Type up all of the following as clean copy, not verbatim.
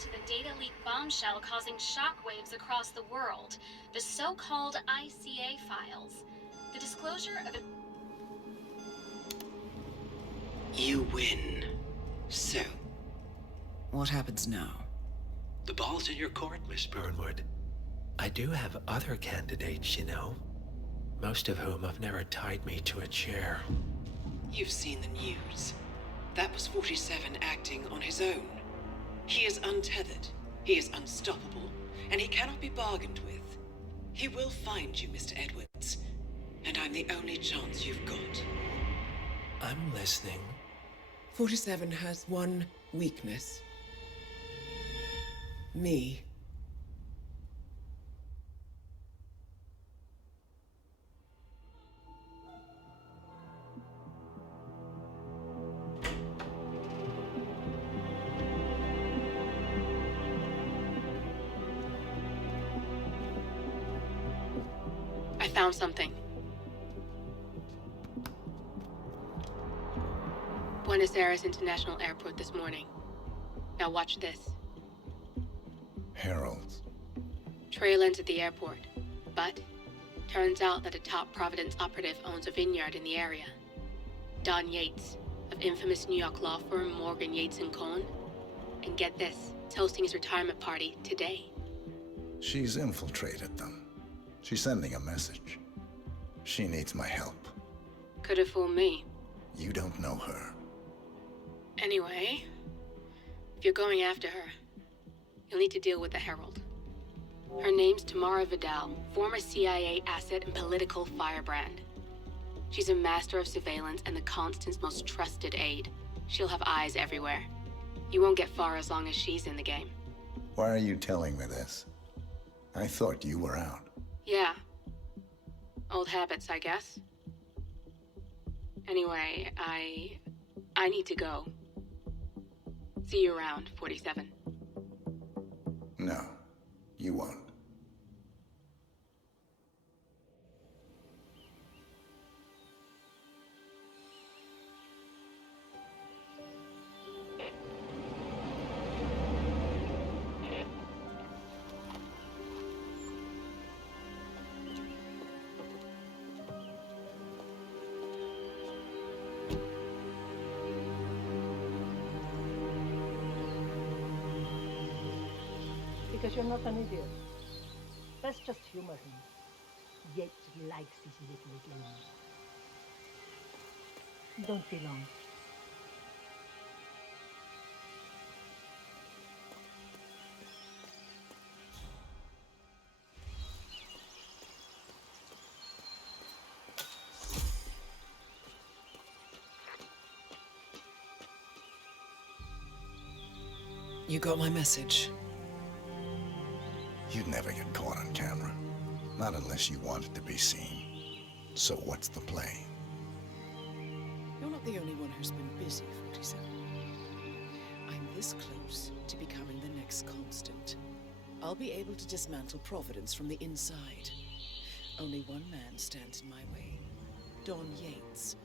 to the data leak bombshell causing shockwaves across the world, the so-called ICA files. The disclosure of a... You win. So? What happens now? The ball's in your court, Miss Burnwood. I do have other candidates, you know. Most of whom have never tied me to a chair. You've seen the news. That was 47 acting on his own. He is untethered, he is unstoppable, and he cannot be bargained with. He will find you, Mr. Edwards, and I'm the only chance you've got. I'm listening. 47 has one weakness. Me. I found something. Buenos Aires International Airport this morning. Now watch this. Heralds. Trail into the airport, but turns out that a top Providence operative owns a vineyard in the area. Don Yates, of infamous New York law firm Morgan, Yates & Cohn. And get this, is hosting his retirement party today. She's infiltrated them. She's sending a message. She needs my help. Could have fooled me. You don't know her. Anyway, if you're going after her, you'll need to deal with the Herald. Her name's Tamara Vidal, former CIA asset and political firebrand. She's a master of surveillance and the Constant's most trusted aide. She'll have eyes everywhere. You won't get far as long as she's in the game. Why are you telling me this? I thought you were out. Yeah. Old habits, I guess. Anyway, I need to go. See you around, 47. No, you won't. Because you're not an idiot. Let's just humor him. Yates likes his little games. Don't be long. You got my message. You'd never get caught on camera. Not unless you wanted to be seen. So what's the play? You're not the only one who's been busy, 47. I'm this close to becoming the next Constant. I'll be able to dismantle Providence from the inside. Only one man stands in my way. Don Yates.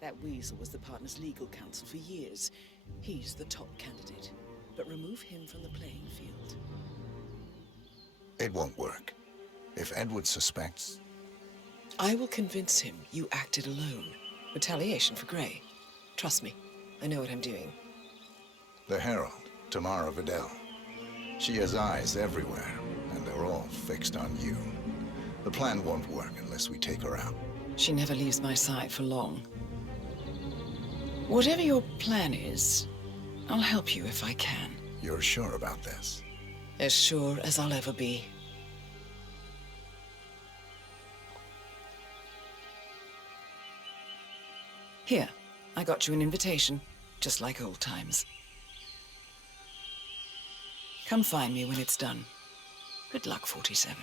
That weasel was the partner's legal counsel for years. He's the top candidate. But remove him from the playing field. It won't work. If Edward suspects... I will convince him you acted alone. Retaliation for Grey. Trust me, I know what I'm doing. The Herald, Tamara Vidal. She has eyes everywhere, and they're all fixed on you. The plan won't work unless we take her out. She never leaves my side for long. Whatever your plan is, I'll help you if I can. You're sure about this? As sure as I'll ever be. Here, I got you an invitation, just like old times. Come find me when it's done. Good luck, 47.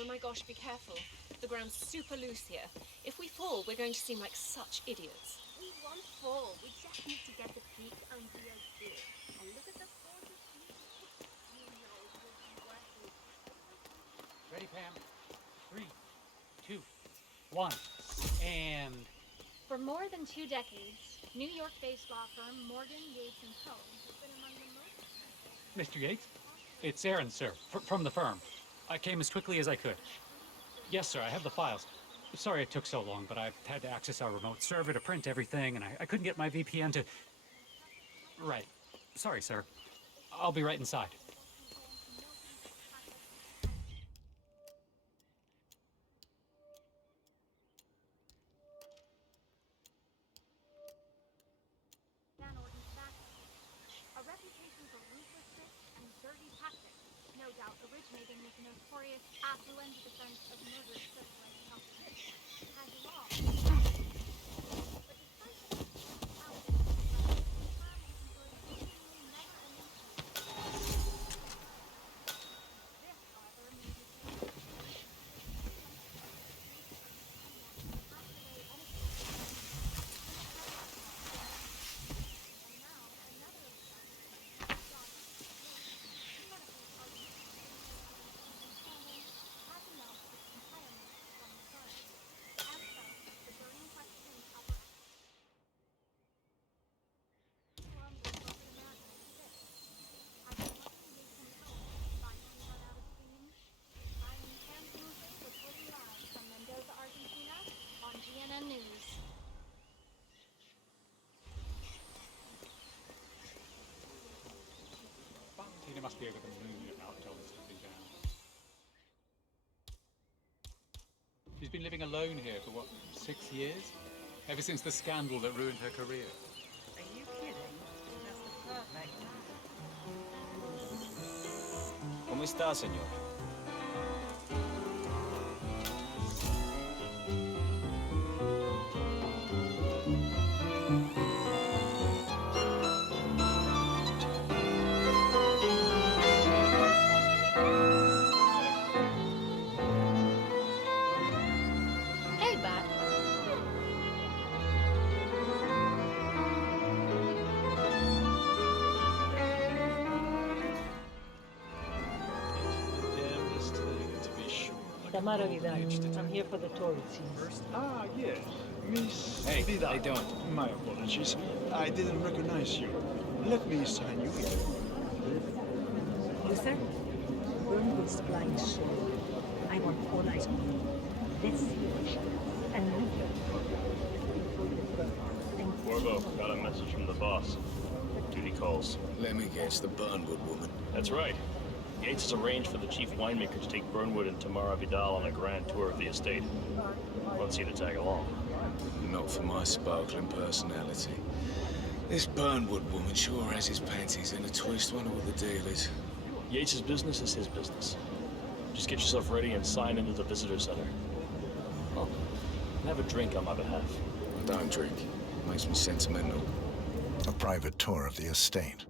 Oh my gosh, be careful. The ground's super loose here. If we fall, we're going to seem like such idiots. We won't fall. We just need to get the big idea clear. And look at the gorgeous view. You know it will be worth it. Ready, Pam? 3, 2, 1, and... For more than 2 decades, New York-based law firm Morgan, Yates & Co. has been among the most... Mr. Yates? It's Aaron, sir, from the firm. I came as quickly as I could. Yes, sir, I have the files. Sorry it took so long, but I've had to access our remote server to print everything, and I couldn't get my VPN to... Right. Sorry, sir. I'll be right inside. A reputation for ruthlessness and dirty tactics, no doubt originating with the notorious affluent defense of murderous socialite proposition, has long. But despite the outfit, the firm has enjoyed seemingly never-ending peace. This, however, means it reporting live from Mendoza, Argentina, on GNN News. Valentina must be over the moon about Tom's slipping down. She's been living alone here for, what, 6 years? Ever since the scandal that ruined her career. Are you kidding? That's the perfect man. ¿Cómo está, señor? Hey, bud. Damnedest thing, to be sure. Like Tamara a Vidal. golden-age I'm detective. here for the tour, it seems. Ah, yes. Miss Hey, Vidal. I don't. My apologies. I didn't recognize you. Let me sign you in. You, sir? Burnwood's flying soul. I want all eyes on you. This and you. Warbo, got a message from the boss. Duty calls. Let me guess, the Burnwood woman. That's right. Yates has arranged for the chief winemaker to take Burnwood and Tamara Vidal on a grand tour of the estate. Wants you to tag along. Not for my sparkling personality. This Burnwood woman sure has his panties in a twist. Wonder what the deal is. Yates' business is his business. Just get yourself ready and sign into the visitor center. Oh, and have a drink on my behalf. I don't drink. Makes me sentimental. A private tour of the estate.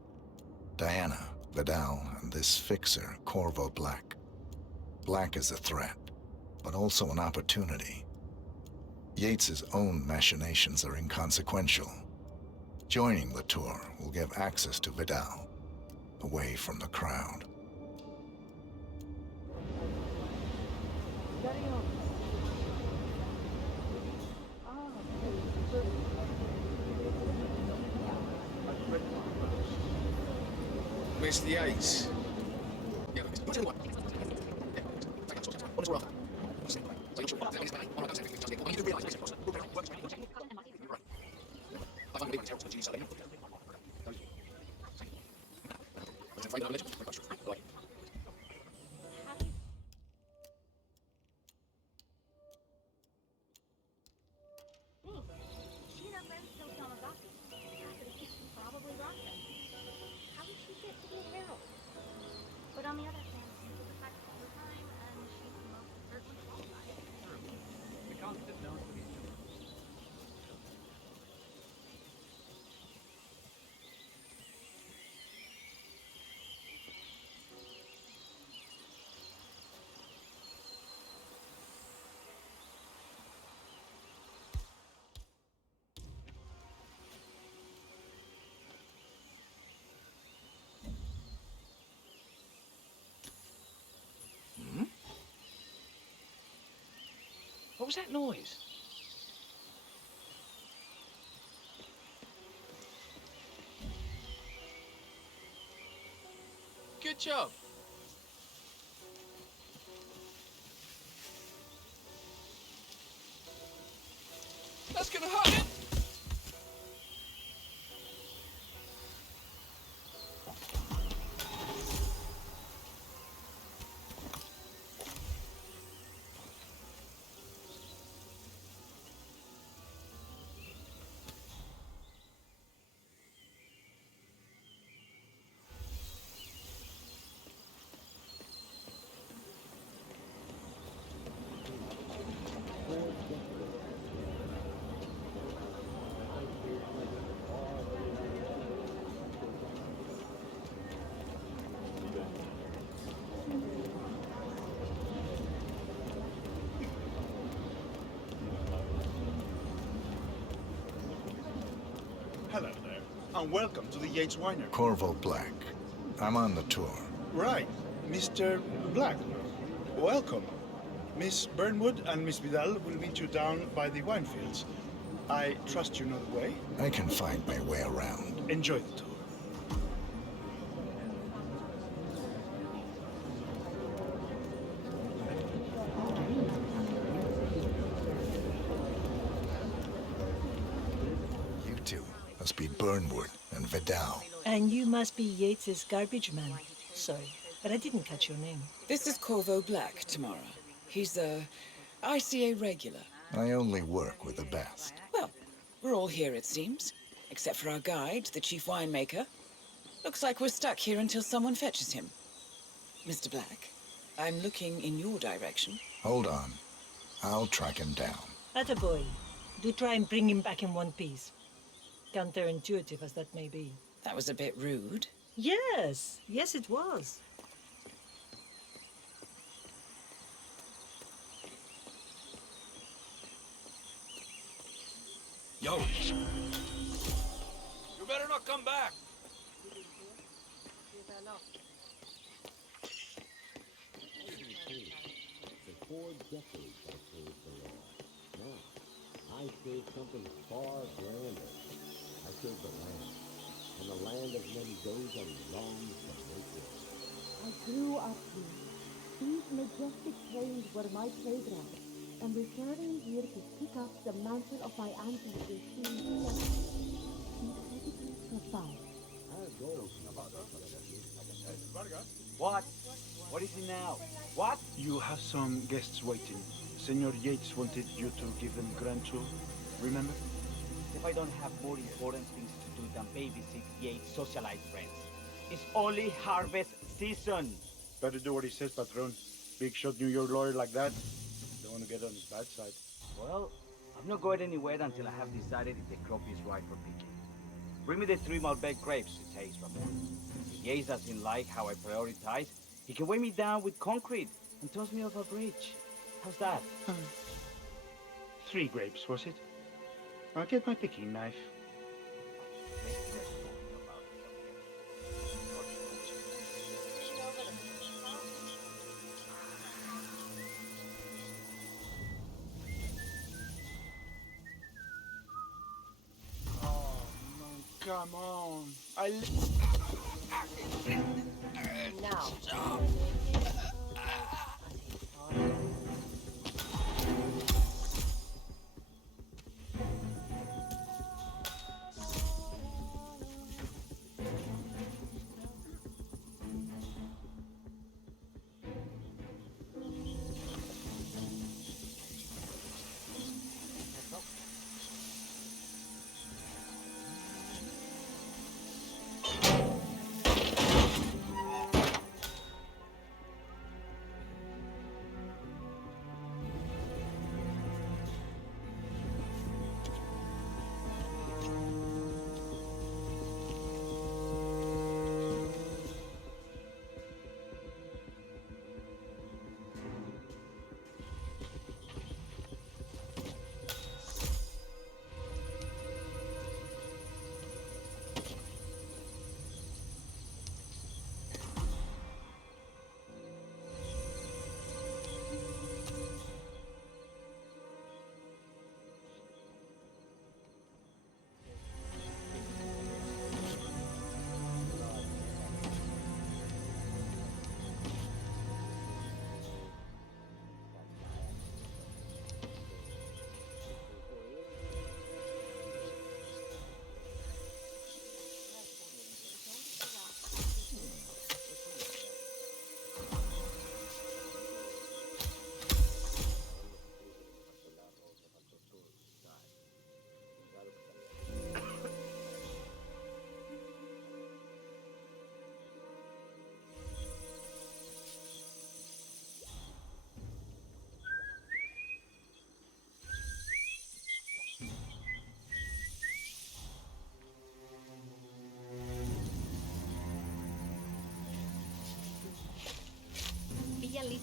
Diana, Vidal, and this fixer, Corvo Black. Black is a threat, but also an opportunity. Yates's own machinations are inconsequential. Joining the tour will give access to Vidal, away from the crowd. Mr. Yates. But on the other hand, she's a professional of her time, and she's most certainly qualified. The constant known for each other. was that noise? Good job. That's gonna hurt him. Hello there, and welcome to the Yates Winery. Corvo Black. I'm on the tour. Right, Mr. Black. Welcome. Miss Burnwood and Miss Vidal will meet you down by the wine fields. I trust you know the way. I can find my way around. Enjoy the tour. You two must be Burnwood and Vidal. And you must be Yates's garbage man. Sorry, but I didn't catch your name. This is Corvo Black, Tamara. He's a ICA regular. I only work with the best. Well, we're all here, it seems. Except for our guide, the chief winemaker. Looks like we're stuck here until someone fetches him. Mr. Black, I'm looking in your direction. Hold on. I'll track him down. Attaboy. Do try and bring him back in one piece. Counterintuitive as that may be. That was a bit rude. Yes, yes it was. Yo! You better not come back! For 4 decades I saved the law. Now, I saved something far grander. I saved the land. And the land of Mendoza longs to make it. I grew up here. These majestic plains were my playground. And returning here to pick up the mantle of my ancestors seemed incredibly profound. What? What is it now? What? You have some guests waiting. Senor Yates wanted you to give them grand tour. Remember? If I don't have more important things to do than babysit Yates' socialite friends. It's only harvest season. Better do what he says, Patron. Big shot New York lawyer like that. Don't want to get on his bad side. Well, I'm not going anywhere until I have decided if the crop is right for picking. Bring me the 3 Malbec grapes, it says Ramon. If Yates doesn't like how I prioritize, he can weigh me down with concrete and toss me off a bridge. How's that? 3 grapes, was it? I'll get my picking knife. Come on. Now.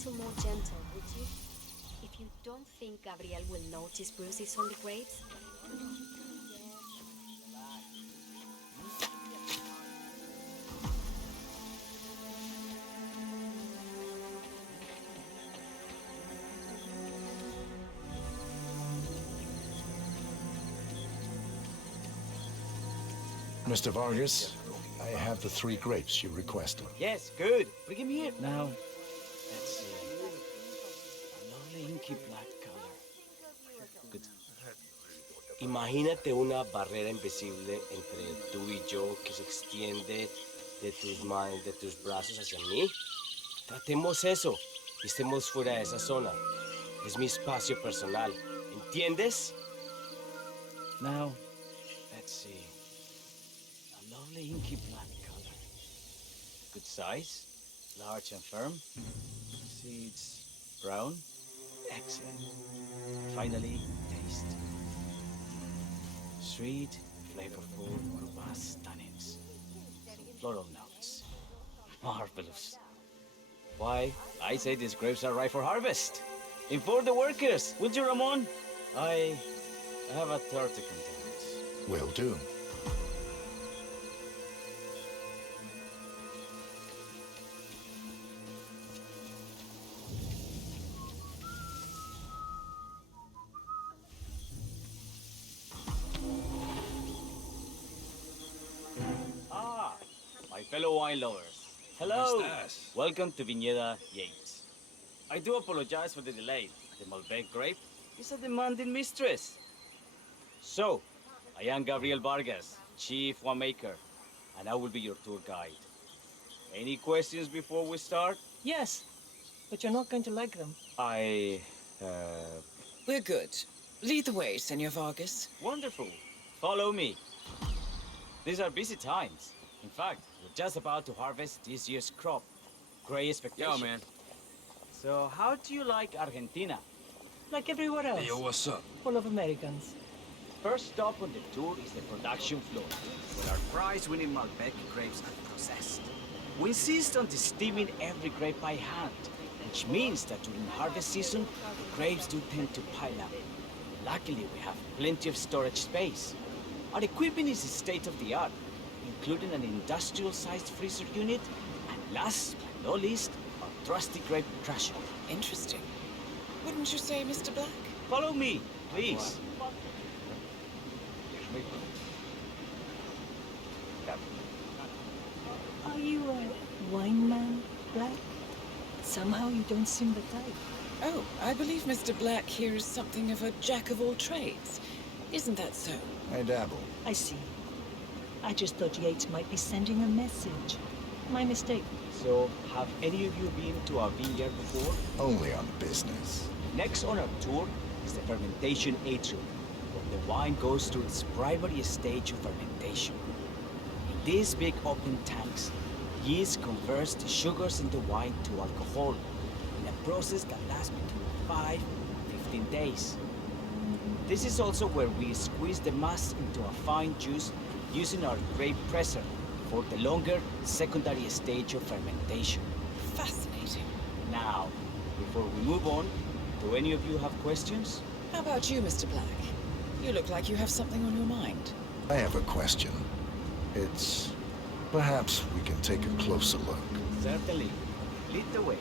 little more gentle, would you? If you don't think Gabriel will notice bruises on the grapes. Mr. Vargas, I have the 3 grapes you requested. Yes, good. Bring him here. Now, let's see. A lovely inky black color. Good. Imagínate una barrera invisible entre tú y yo que se extiende de tus brazos hacia mí. Tratemos eso y estemos fuera de esa zona. Es mi espacio personal. ¿Entiendes? Now, let's see. A lovely inky black color. Good size, large and firm. Seeds brown. Excellent. Finally, taste. Sweet, flavorful, robust tannins. Floral notes. Marvelous. Why, I say these grapes are ripe for harvest. Inform the workers, will you, Ramon? I have a 30 containers. Will do. My fellow wine lovers. Hello. Welcome to Viñeda Yates. I do apologize for the delay. The Malbec grape is a demanding mistress. So, I am Gabriel Vargas, Chief Winemaker, and I will be your tour guide. Any questions before we start? Yes, but you're not going to like them. We're good. Lead the way, Senor Vargas. Wonderful. Follow me. These are busy times. In fact, we're just about to harvest this year's crop. Great expectation. Yo, man. So, how do you like Argentina? Like everywhere else. Hey, yo, what's up? Full of Americans. First stop on the tour is the production floor, where our prize-winning Malbec grapes are processed. We insist on steaming every grape by hand, which means that during harvest season, the grapes do tend to pile up. Luckily, we have plenty of storage space. Our equipment is state-of-the-art, including an industrial-sized freezer unit, and last but not least, our trusty grape crusher. Interesting. Wouldn't you say, Mr. Black? Follow me, please. Are you a wine man, Black? Somehow you don't seem the type. Oh, I believe Mr. Black here is something of a jack-of-all-trades. Isn't that so? I dabble. I see. I just thought Yates might be sending a message. My mistake. So, have any of you been to our vineyard before? Only on business. Next on our tour is the fermentation atrium, where the wine goes through its primary stage of fermentation. In these big open tanks, yeast converts the sugars in the wine to alcohol, in a process that lasts between 5 and 15 days. This is also where we squeeze the must into a fine juice using our grape presser for the longer secondary stage of fermentation. Fascinating. Now, before we move on, do any of you have questions? How about you, Mr. Black? You look like you have something on your mind. I have a question. It's... perhaps we can take a closer look. Certainly. Lead the way.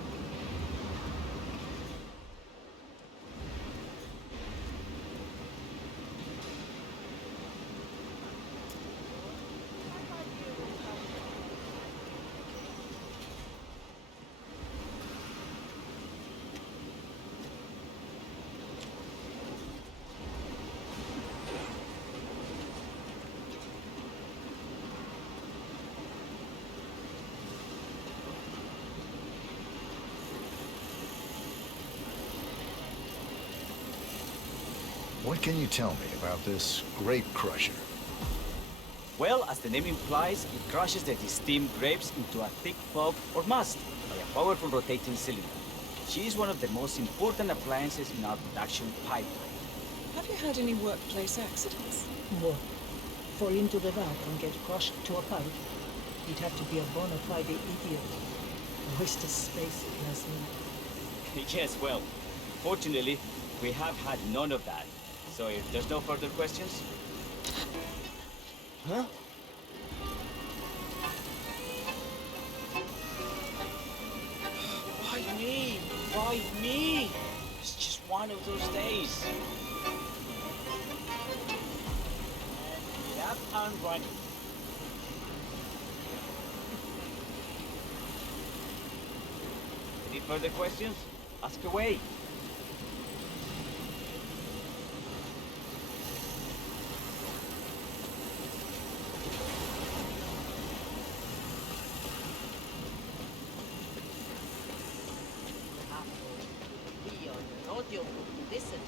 What can you tell me about this grape crusher? Well, as the name implies, it crushes the steamed grapes into a thick pulp or must by a powerful rotating cylinder. She is one of the most important appliances in our production pipeline. Have you had any workplace accidents? What? Fall into the vat and get crushed to a pipe? You'd have to be a bona fide idiot. A waste of space, if you ask me. Yes, well, fortunately, we have had none of that. So if there's no further questions... Huh? Why me? Why me? It's just one of those days. And up and running. Any further questions? Ask away. Listen.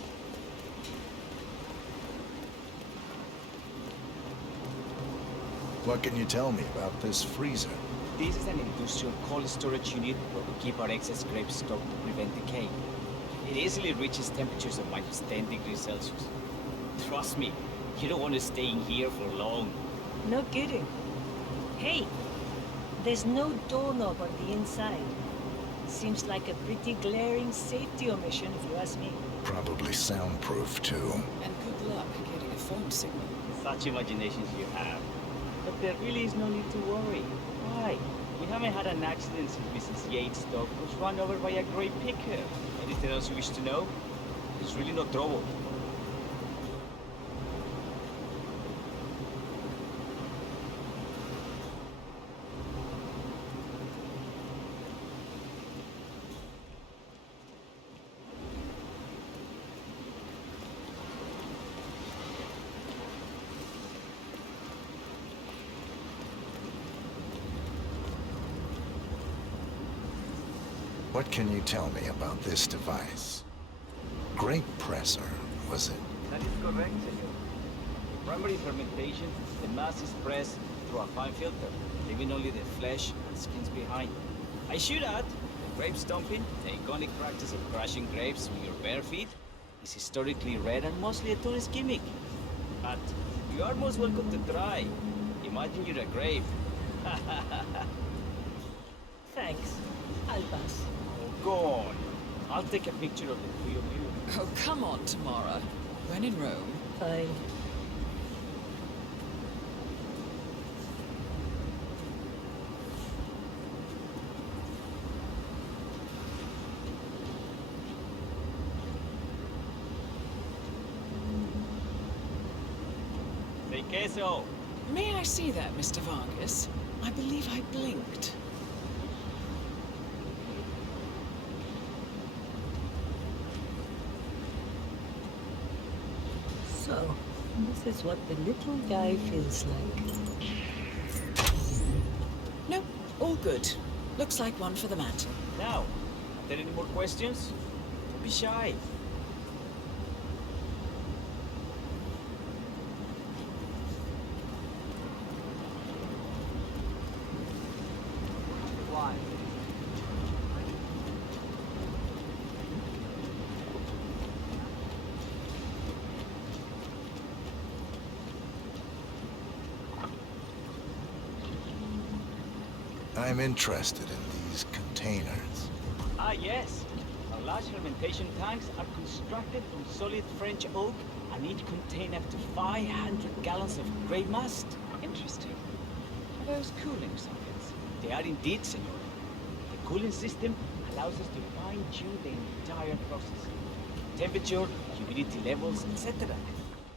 What can you tell me about this freezer? This is an industrial cold storage unit where we keep our excess grape stock to prevent decay. It easily reaches temperatures of -10 degrees Celsius. Trust me, you don't want to stay in here for long. No kidding. Hey, there's no doorknob on the inside. Seems like a pretty glaring safety omission, if you ask me. Probably soundproof, too. And good luck getting a phone signal. Such imaginations you have. But there really is no need to worry. Why? We haven't had an accident since Mrs. Yates' dog was run over by a grey picker. Anything else you wish to know? There's really no trouble. What can you tell me about this device? Grape presser, was it? That is correct, senor. Primary fermentation, the mass is pressed through a fine filter, leaving only the flesh and skins behind. I should add, the grape stomping, the iconic practice of crushing grapes with your bare feet, is historically rare and mostly a tourist gimmick. But you are most welcome to try. Imagine you're a grape. Thanks. I'll pass. Go on. I'll take a picture of the three of you. Oh, come on, Tamara. When in Rome. Fine. Say queso. May I see that, Mr. Vargas? I believe I blinked. So, this is what the little guy feels like. Nope, all good. Looks like one for the mantle. Now, are there any more questions? Don't be shy. I'm interested in these containers. Ah, yes. Our large fermentation tanks are constructed from solid French oak and each contain up to 500 gallons of grape must. Interesting. Are those cooling sockets? They are indeed, senor. The cooling system allows us to fine-tune the entire process. Temperature, humidity levels, etc.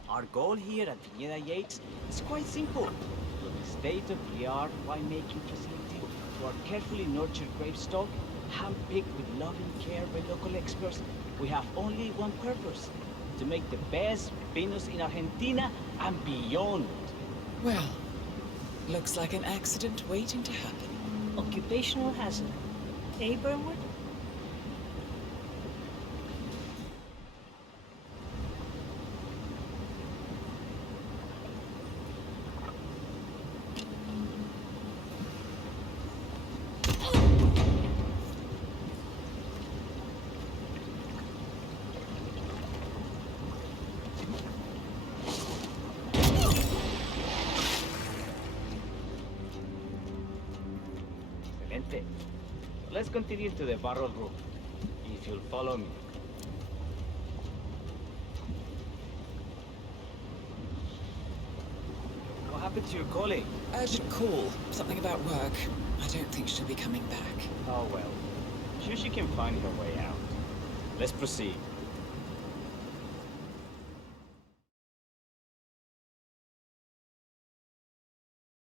Our goal here at Viñeda Yates is quite simple. From the state-of-the-art winemaking facility to our carefully nurtured grape stock, hand-picked with loving care by local experts, we have only one purpose: to make the best vinos in Argentina and beyond. Well, looks like an accident waiting to happen. Occupational hazard. Eh, Burnwood? Excelente. Let's continue to the barrel room. If if you'll follow me. What happened to your colleague? Urgent call. Something about work. I don't think she'll be coming back. Oh well. Sure she can find her way out. Let's proceed.